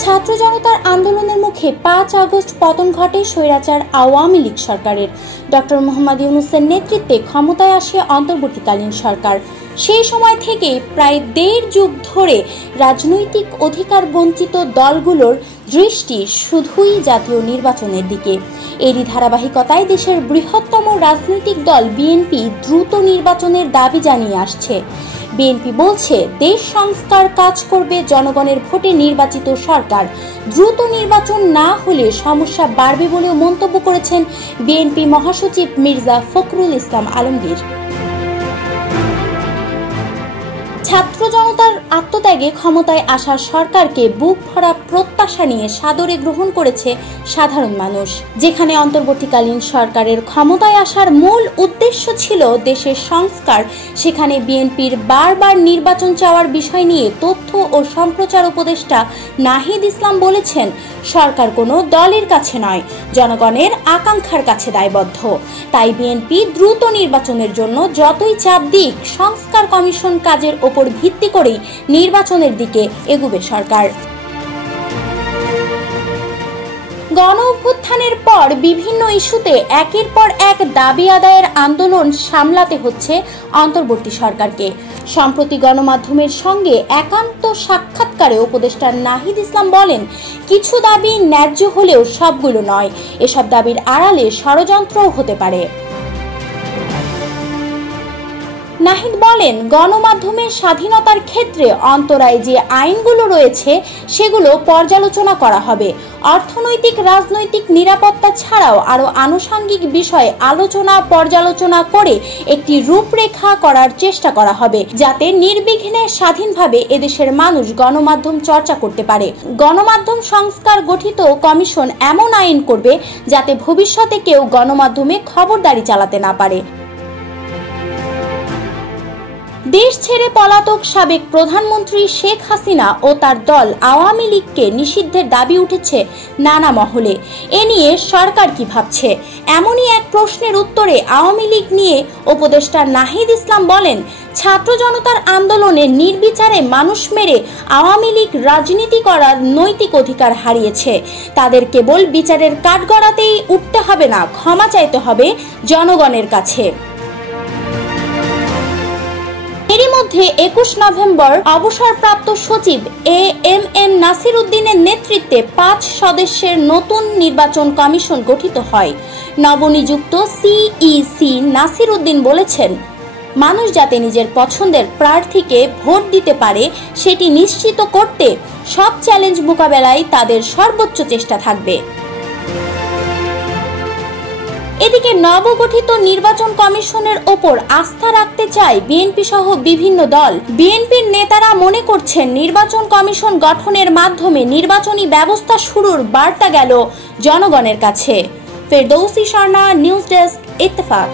ছাত্র জনতার আন্দোলনের মুখে ৫ আগস্ট পতন ঘটে স্বৈরাচার আওয়ামী লীগ সরকারের। ডক্টর মোহাম্মদ ইউনূসের নেতৃত্বে ক্ষমতায় আসে অন্তর্বর্তীকালীন সরকার। সেই সময় থেকে প্রায় ১.৫ যুগ ধরে রাজনৈতিক অধিকার বঞ্চিত দলগুলোর দৃষ্টি শুধুই জাতীয় নির্বাচনের দিকে। এরই ধারাবাহিকতায় দেশের বৃহত্তম রাজনৈতিক দল বিএনপি দ্রুত নির্বাচনের দাবি জানিয়ে আসছে। বিএনপি বলছে, দেশ সংস্কার কাজ করবে জনগণের ভোটে নির্বাচিত সরকার। দ্রুত নির্বাচন না হলে সমস্যা বাড়বে বলেও মন্তব্য করেছেন বিএনপি মহাসচিব মির্জা ফখরুল ইসলাম আলমগীর। ছাত্র জনতার আত্মত্যাগে ক্ষমতায় আসা সরকারকে বুক ভরা প্রত্যাশা নিয়ে সাদরে গ্রহণ করেছে সাধারণ মানুষ। যেখানে অন্তর্বর্তীকালীন সরকারের ক্ষমতায় আসার মূল উদ্দেশ্য ছিল দেশের সংস্কার, সেখানে বিএনপির বারবার নির্বাচন চাওয়ার বিষয় নিয়ে তথ্য ও সম্প্রচার উপদেষ্টা নাহিদ ইসলাম বলেছেন, সরকার কোনো দলের কাছে নয়, জনগণের আকাঙ্ক্ষার কাছে দায়বদ্ধ। তাই বিএনপি দ্রুত নির্বাচনের জন্য যতই চাপ দিক, সংস্কার কমিশন কাজের ওপর ভিত্তি করেই নির্বাচনের দিকে এগুবে সরকার। গণ অভ্যুত্থানের পর বিভিন্ন ইস্যুতে একের পর এক দাবি আদায়ের আন্দোলন সামলাতে হচ্ছে অন্তর্বর্তী সরকারকে। সম্প্রতি গণমাধ্যমের সঙ্গে একান্ত সাক্ষাৎকারে উপদেষ্টা নাহিদ ইসলাম বলেন, কিছু দাবি ন্যায্য হলেও সবগুলো নয়, এসব দাবির আড়ালে ষড়যন্ত্রও হতে পারে। নাহিদ বলেন, গণমাধ্যমের স্বাধীনতার ক্ষেত্রে অন্তরায় যে আইনগুলো রয়েছে সেগুলো পর্যালোচনা করা হবে। অর্থনৈতিক রাজনৈতিক নিরাপত্তা ছাড়াও আরও আনুষঙ্গিক বিষয় আলোচনা পর্যালোচনা করে একটি রূপরেখা করার চেষ্টা করা হবে, যাতে নির্বিঘ্নে স্বাধীনভাবে এদেশের মানুষ গণমাধ্যম চর্চা করতে পারে। গণমাধ্যম সংস্কার গঠিত কমিশন এমন আইন করবে যাতে ভবিষ্যতে কেউ গণমাধ্যমে খবরদারি চালাতে না পারে। দেশ ছেড়ে পলাতক সাবেক প্রধানমন্ত্রী শেখ হাসিনা ও তার দল আওয়ামী লীগকে নিষিদ্ধের দাবি উঠেছে নানা মহলে। এ নিয়ে সরকার কি ভাবছে, এমনই এক প্রশ্নের উত্তরে আওয়ামী লীগ নিয়ে উপদেষ্টা নাহিদ ইসলাম বলেন, ছাত্র জনতার আন্দোলনে নির্বিচারে মানুষ মেরে আওয়ামী লীগ রাজনীতি করার নৈতিক অধিকার হারিয়েছে। তাদের কেবল বিচারের কাঠগড়াতেই উঠতে হবে না, ক্ষমা চাইতে হবে জনগণের কাছে। এরই মধ্যে ২১ নভেম্বর অবসরপ্রাপ্ত সচিব এএমএম নাসির উদ্দিনের নেতৃত্বে ৫ সদস্যের নতুন নির্বাচন কমিশন গঠিত হয়। নবনিযুক্ত সিইসি নাসির উদ্দিন বলেছেন, মানুষ যাতে নিজের পছন্দের প্রার্থীকে ভোট দিতে পারে সেটি নিশ্চিত করতে সব চ্যালেঞ্জ মোকাবেলায় তাদের সর্বোচ্চ চেষ্টা থাকবে। এদিকে নবগঠিত নির্বাচন কমিশনের ওপর আস্থা রাখতে চায় বিএনপি সহ বিভিন্ন দল। বিএনপির নেতারা মনে করছেন, নির্বাচন কমিশন গঠনের মাধ্যমে নির্বাচনী ব্যবস্থা শুরুর বার্তা গেল জনগণের কাছে। Ferdousi Swarna, news desk, Ittefaq.